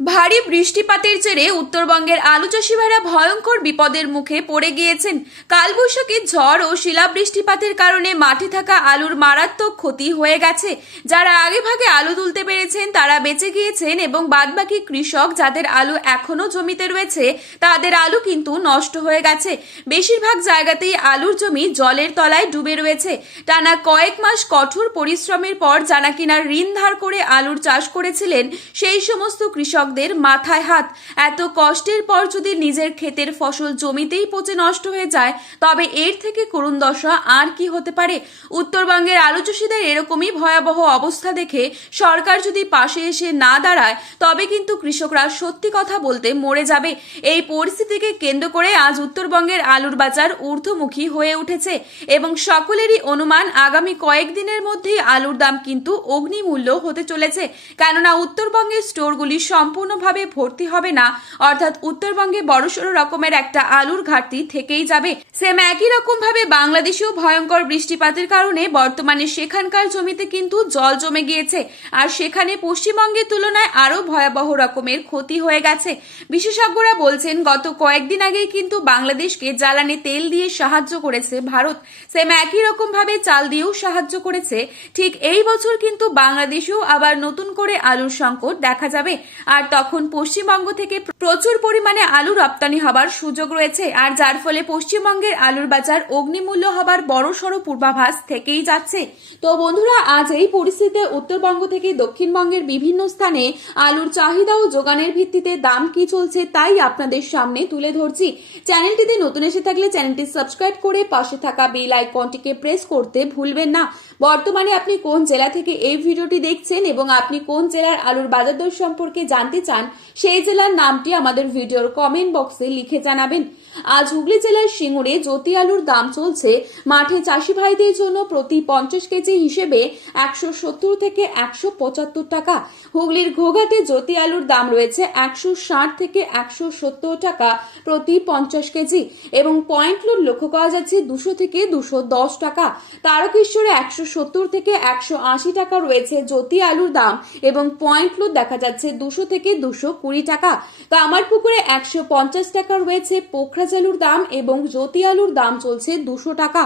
ভারী বৃষ্টিপাতের জেরে উত্তরবঙ্গের আলু চাষিভাইরা ভয়ঙ্কর বিপদের মুখে পড়ে গিয়েছেন। কালবৈশাখী ঝড় ও শিলাবৃষ্টিপাতের কারণে মাঠে থাকা আলুর মারাত্মক ক্ষতি হয়ে গেছে। যারা আগেভাগে আলু তুলতে পেরেছেন তারা বেঁচে গিয়েছেন এবং বাদবাকি কৃষক যাদের আলু এখনো জমিতে রয়েছে তাদের আলু কিন্তু নষ্ট হয়ে গেছে। বেশিরভাগ জায়গাতেই আলুর জমি জলের তলায় ডুবে রয়েছে। টানা কয়েক মাস কঠোর পরিশ্রমের পর যারা কিনা ঋণ ধার করে আলুর চাষ করেছিলেন সেই সমস্ত কৃষক মাথায় হাত। এত কষ্টের পর যদি নিজের ক্ষেতের ফসল জমিতেই পচে নষ্ট হয়ে যায় তবে এর থেকে করুণ দশা আর কি হতে পারে। উত্তরবঙ্গের আলু চাষিদের এরকমই ভয়াবহ অবস্থা দেখে সরকার যদি পাশে এসে না দাঁড়ায় তবে কিন্তু কৃষকরা সত্যি কথা বলতে মরে যাবে। এই পরিস্থিতিকে কেন্দ্র করে আজ উত্তরবঙ্গের আলুর বাজার ঊর্ধ্বমুখী হয়ে উঠেছে এবং সকলেরই অনুমান আগামী কয়েকদিনের মধ্যেই আলুর দাম কিন্তু অগ্নিমূল্য হতে চলেছে। কেননা উত্তরবঙ্গের স্টোরগুলি সম্পূর্ণভাবে ভর্তি হবে না, অর্থাৎ উত্তরবঙ্গে বড়সড় রকমের একটা আলুর ঘাটতি থেকেই যাবে। সেম একই রকম ভাবে বাংলাদেশেও ভয়ঙ্কর বৃষ্টিপাতের কারণে বর্তমানে সেখানকার জমিতে কিন্তু জল জমে গিয়েছে আর সেখানে পশ্চিমবঙ্গের তুলনায় আরো ভয়াবহ রকমের ক্ষতি হয়ে গেছে। বিশেষজ্ঞরা বলছেন গত কয়েকদিন আগেই কিন্তু বাংলাদেশকে জ্বালানি তেল দিয়ে সাহায্য করেছে ভারত, সেম একই রকম ভাবে চাল দিয়েও সাহায্য করেছে। ঠিক এই বছর কিন্তু বাংলাদেশেও আবার নতুন করে আলুর সংকট দেখা যাবে আর তখন পশ্চিমবঙ্গ থেকে প্রচুর পরিমাণে আলু রপ্তানি হবার সুযোগ রয়েছে আর যার ফলে পশ্চিমবঙ্গের আলুর বাজার অগ্নিমূল্য হবার বড়সড় পূর্বাভাস থেকেই যাচ্ছে। তো বন্ধুরা, আজ এই পরিস্থিতিতে উত্তরবঙ্গ থেকে দক্ষিণবঙ্গের বিভিন্ন স্থানে আলুর চাহিদা ও যোগানের ভিত্তিতে দাম কি চলছে তাই আপনাদের সামনে তুলে ধরছি। চ্যানেলটিতে নতুন এসে থাকলে চ্যানেলটি সাবস্ক্রাইব করে পাশে থাকা বেল আইকনটিকে প্রেস করতে ভুলবেন না। বর্তমানে আপনি কোন জেলা থেকে এই ভিডিওটি দেখছেন এবং আপনি কোন জেলার আলুর বাজার দর সম্পর্কে জানতে চান সেই জেলার নামটি আমাদের ভিডিওর কমেন্ট বক্সে লিখে জানাবেন। আজ হুগলি জেলার সিঙ্গুরে জ্যোতি আলুর দাম চলছে মাঠে চাষি ভাইদের জন্য প্রতি 50 কেজি হিসেবে 170 থেকে 175 টাকা। হুগলির ঘোঘাতে জ্যোতি আলুর দাম রয়েছে 160 থেকে 170 টাকা প্রতি 50 কেজি এবং পয়েন্ট লোড লক্ষ্য করা যাচ্ছে 200 থেকে 210 টাকা। তারকেশ্বরে 170 থেকে 180 টাকা রয়েছে জ্যোতি আলুর দাম এবং পয়েন্ট লোড দেখা যাচ্ছে 200 থেকে 220 টাকা। কামারপুকুরে 150 টাকা রয়েছে পোখরাজ আলুর দাম এবং জ্যোতি আলুর দাম চলছে 200 টাকা।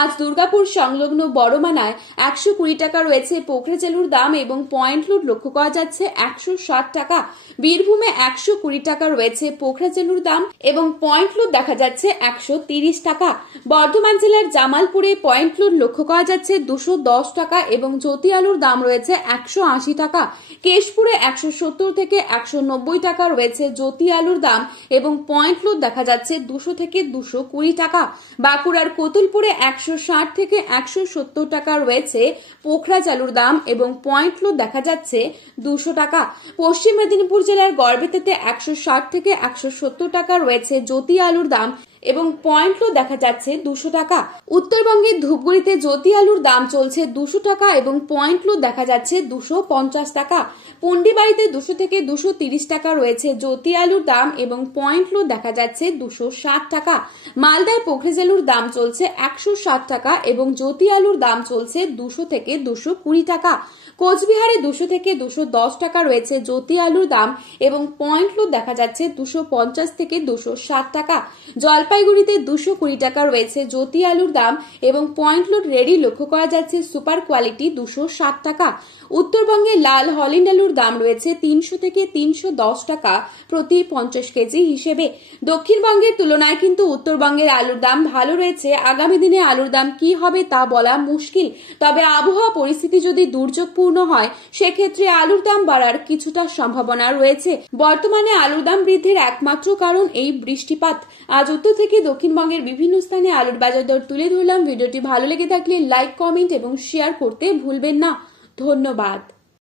আজ দুর্গাপুর সংলগ্ন বড়মানায় 120 টাকা রয়েছে পোখরাজ আলুর দাম এবং পয়েন্ট লোড লক্ষ্য করা যাচ্ছে 160 টাকা। বীরভূমে 120 টাকা রয়েছে পোখরাজ আলুর দাম এবং পয়েন্ট লোড দেখা যাচ্ছে 130 টাকা। বর্ধমান জেলার জামালপুরে পয়েন্ট লোড লক্ষ্য করা যাচ্ছে 210 টাকা এবং জ্যোতি আলুর দাম রয়েছে 180 টাকা। কেশপুরে 170 থেকে 190 টাকা রয়েছে জ্যোতি আলুর দাম এবং পয়েন্ট লোড দেখা যাচ্ছে 200 থেকে 220 টাকা। বাঁকুড়ার কতুলপুরে 160 থেকে 170 টাকা রয়েছে পোখরাজ আলুর দাম এবং পয়েন্ট লোড দেখা যাচ্ছে 200 টাকা। পশ্চিম মেদিনীপুর জেলার গড়বেতাতে 160 থেকে 170 টাকা রয়েছে জ্যোতি আলুর দাম এবং পয়েন্ট লোড দেখা যাচ্ছে 200 টাকা। উত্তরবঙ্গের ধূপগুড়িতে জ্যোতি আলুর দাম চলছে 200 টাকা এবং পয়েন্ট লোড দেখা যাচ্ছে 250 টাকা। পুন্ডিবাড়িতে 200 থেকে 230 টাকা রয়েছে জ্যোতি আলুর দাম এবং পয়েন্ট লোড দেখা যাচ্ছে 260 টাকা। মালদায় পোখরাজ আলুর দাম চলছে 160 টাকা এবং জ্যোতি আলুর দাম চলছে 200 থেকে 220 টাকা। কোচবিহারে 200 থেকে 210 টাকা রয়েছে জ্যোতি আলুর দাম এবং পয়েন্ট লোড দেখা যাচ্ছে 250 থেকে 260 টাকা। জলপাইগুড়িতে 220 টাকা রয়েছে জ্যোতি আলুর দাম এবং পয়েন্ট লোড রেডি লক্ষ্য করা যাচ্ছে সুপার কোয়ালিটি 260 টাকা। উত্তরবঙ্গে লাল হল্যান্ড আলুর দাম রয়েছে 300 থেকে 310 টাকা প্রতি 50 কেজি হিসেবে। দক্ষিণবঙ্গের তুলনায় কিন্তু উত্তরবঙ্গের আলুর দাম ভালো রয়েছে। আগামী দিনে আলুর দাম কি হবে তা বলা মুশকিল, তবে আবহাওয়া পরিস্থিতি যদি দুর্যোগপূর্ণ হয় সেক্ষেত্রে আলুর দাম বাড়ার কিছুটা সম্ভাবনা রয়েছে। বর্তমানে আলুর দাম বৃদ্ধির একমাত্র কারণ এই বৃষ্টিপাত। আজ উত্তর থেকে দক্ষিণবঙ্গের বিভিন্ন স্থানে আলুর বাজার দর তুলে ধরলাম। ভিডিওটি ভালো লেগে থাকলে লাইক, কমেন্ট এবং শেয়ার করতে ভুলবেন না। ধন্যবাদ।